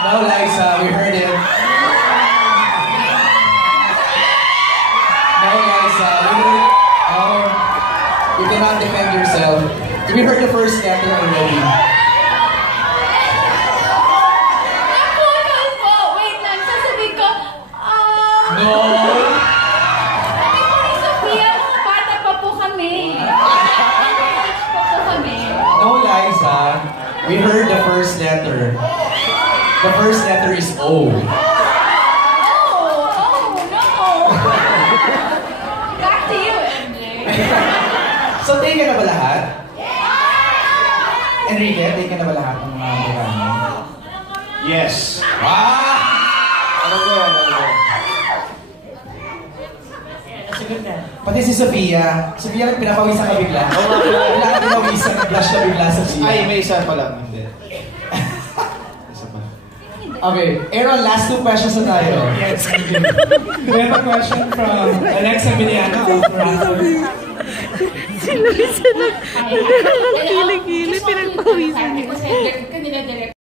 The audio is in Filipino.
No, Liza, we heard it. No, Liza, you cannot defend yourself. We heard the first letter already. Wait lang, sasabihin ko, No! Sabi ko ni Sofia, mga bata pa po kami. Age pa po kami. No, Liza, we heard the first letter. The first letter is O. Oh, no. Back to you, MJ. So, take ka na ba lahat? Enrique, take ka na ba lahat ng mga programa? Yes. Ah! Ano ba yan? Pati si Sofia. Sofia, pinapawisan ka bigla. Wala ka pinapawisan, nag-blush ka bigla sa Sofia. Ay, may isa pa lang. Hindi. Isa pa. Okay, Aaron, last 2 questions na tayo. Yes, we have a question from Alexa Emiliano of Raffle. Si Luisa nagkilig-kilig, pinagpawisan niya. Kasi kanila direct